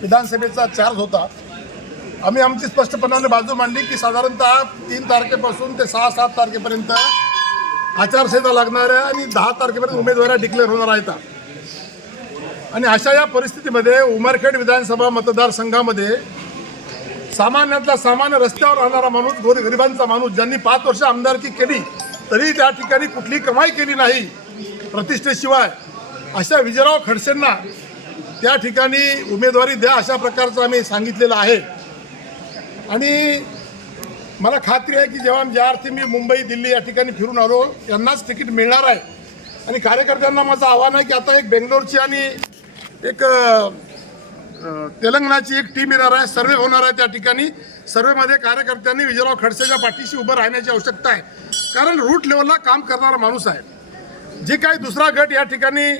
विधानसभेचा charge होता. आम्ही आमची स्पष्टपणाने बाजू मांडली की साधारणतः तीन तारखेपासून ते सहा सात तारखेपर्यंत आचारसंहिता लागणार आहे आणि दहा तारखेपर्यंत उमेदवार डिक्लेअर होणार आहेत. आणि अशा या परिस्थितीमध्ये उमरखेड विधानसभा मतदारसंघामध्ये सामान्यातला सामान्य रस्त्यावर राहणारा माणूस गोर गरिबांचा माणूस ज्यांनी पाच वर्ष आमदारकी केली तरी त्या ठिकाणी कुठली कमाई केली नाही प्रतिष्ठेशिवाय अशा विजयराव खडसेंना त्या ठिकाणी उमेदवारी द्या अशा प्रकारचं आम्ही सांगितलेलं आहे. आणि मला खात्री आहे की जेव्हा ज्या अर्थी मी मुंबई दिल्ली या ठिकाणी फिरून आलो यांनाच तिकीट मिळणार आहे. आणि कार्यकर्त्यांना माझं आव्हान आहे की आता एक बेंगलोरची आणि एक तेलंगणाची एक टीम येणार आहे सर्वे होणार आहे त्या ठिकाणी. सर्वेमध्ये कार्यकर्त्यांनी विजयराव खडसेच्या पाठीशी उभं राहण्याची आवश्यकता आहे. कारण रूट लेवलला काम करणारा माणूस आहे. जे काही दुसरा गट या ठिकाणी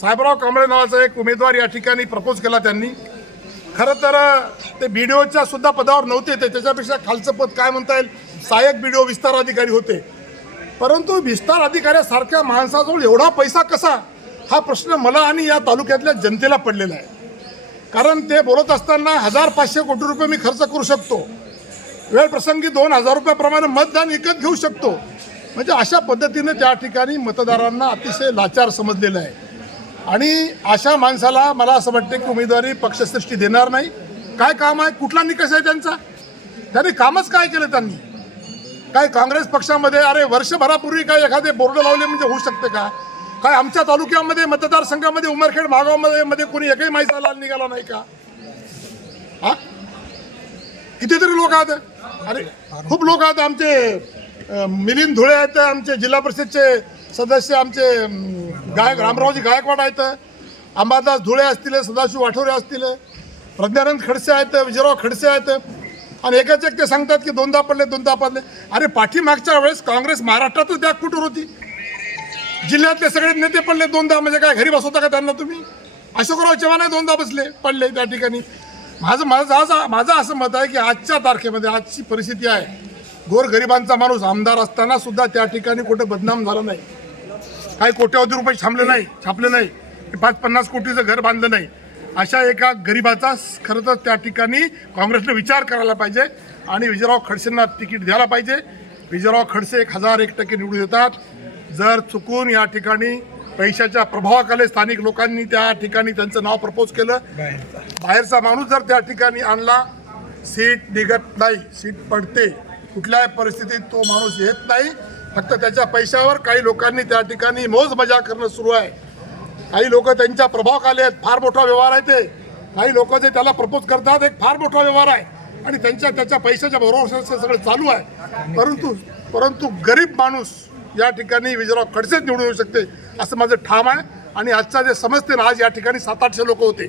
साहेबराव कांबळे नावाचा एक उमेदवार या ठिकाणी प्रपोज केला त्यांनी. खरं तर ते बी डी ओच्या सुद्धा पदावर नव्हते ते. त्याच्यापेक्षा खालचं पद काय म्हणता येईल? सहाय्यक बी डी ओ विस्तार अधिकारी होते. परंतु विस्तार अधिकाऱ्यासारख्या माणसाजवळ एवढा पैसा कसा? हा प्रश्न मला आणि या तालुक्यातल्या जनतेला पडलेला आहे. कारण ते बोलत असताना हजार पाचशे कोटी रुपये मी खर्च करू शकतो. वेळ प्रसंगी दोन हजार रुपयाप्रमाणे मतदान विकत घेऊ शकतो. म्हणजे अशा पद्धतीनं त्या ठिकाणी मतदारांना अतिशय लाचार समजलेलं आहे. आणि अशा माणसाला मला असं वाटतं की उमेदवारी पक्षसृष्टी देणार नाही. काय काम आहे? कुठला निकष आहे त्यांचा? त्यांनी कामच काय केलं त्यांनी? काय काँग्रेस पक्षामध्ये अरे वर्षभरापूर्वी काय एखादे बोर्ड लावले म्हणजे होऊ शकते का? काय आमच्या तालुक्यामध्ये मतदारसंघामध्ये उमरखेड मागावमध्ये मध्ये कोणी एकही माहिती लाल निघाला नाही का? हा? कितीतरी लोक आहेत. अरे खूप लोक आहेत आमचे. मिलिंद धुळे आहेत आमचे जिल्हा परिषदचे सदस्य आमचे गायक रामरावजी गायकवाड आहेत. अंबादास धुळे असतील सदाशिव आठवरे असतील प्रज्ञानंद खडसे आहेत विजयराव खडसे आहेत. आणि एकाच एक ते सांगतात की दोनदा पडले दोनदा पडले. अरे पाठीमागच्या वेळेस काँग्रेस महाराष्ट्रातच त्या कुठूर होती? जिल्ह्यातले सगळे नेते पडले दोनदा म्हणजे काय घरी बसवता का त्यांना तुम्ही? अशोकराव चव्हाण दोनदा बसले पडले त्या ठिकाणी. माझं माझं असं माझं असं मत आहे की आजच्या तारखेमध्ये आजची परिस्थिती आहे. गोरगरिबांचा माणूस आमदार असताना सुद्धा त्या ठिकाणी कुठं बदनाम झाला नाही. काही कोट्यावधी रुपये छापले नाही छापले नाही. पाच पन्नास कोटीचं घर बांधलं नाही. अशा एका गरिबाचा खरं तर त्या ठिकाणी काँग्रेसने विचार करायला पाहिजे आणि विजयराव खडसेंना तिकीट द्यायला पाहिजे. विजयराव खडसे एक हजार एक टक्के निवडून येतात. जर चुकून या ठिकाणी पैशाच्या प्रभावाखाली स्थानिक लोकांनी त्या ठिकाणी त्यांचं नाव प्रपोज केलं बाहेरचा माणूस जर त्या ठिकाणी आणला सीट निघत नाही सीट पडते. कुठल्याही परिस्थितीत तो माणूस येत नाही. फक्त त्याच्या पैशावर काही लोकांनी त्या ठिकाणी मोज मजा करणं सुरू आहे. काही लोक त्यांच्या प्रभावाखाली आहेत फार मोठा व्यवहार आहे ते. काही लोक जे त्याला प्रपोज करतात एक फार मोठा व्यवहार आहे. आणि त्यांच्या त्याच्या पैशाच्या भरोसा सगळं चालू आहे. परंतु परंतु गरीब माणूस या ठिकाणी विजयराव खडसेच निवडून येऊ शकते असं माझं ठाम आहे. आणि आजचा जे समजते ना आज या ठिकाणी सात आठशे लोक होते.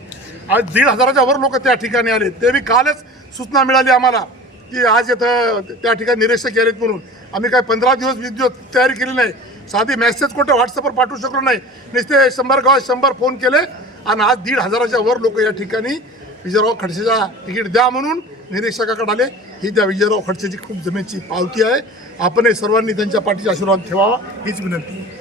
आज दीड हजाराच्या वर लोक त्या ठिकाणी आले. ते बी कालच सूचना मिळाली आम्हाला. की आज इथं त्या ठिकाणी निरीक्षक केलेत म्हणून. आम्ही काय पंधरा दिवस वीस दिवस तयारी केली नाही. साधी मेसेज कुठं व्हॉट्सअपवर पाठवू शकलो नाही. नुसते शंभर गावात शंभर फोन केले आणि आज दीड हजाराच्या वर लोक या ठिकाणी विजयराव खडसेचा तिकीट द्या म्हणून निरीक्षकाकडे आले. ही त्या विजयराव खडसेची खूप जमेची पावती आहे. आपणही सर्वांनी त्यांच्या पाठीचा आशीर्वाद ठेवावा. हीच विनंती. आहे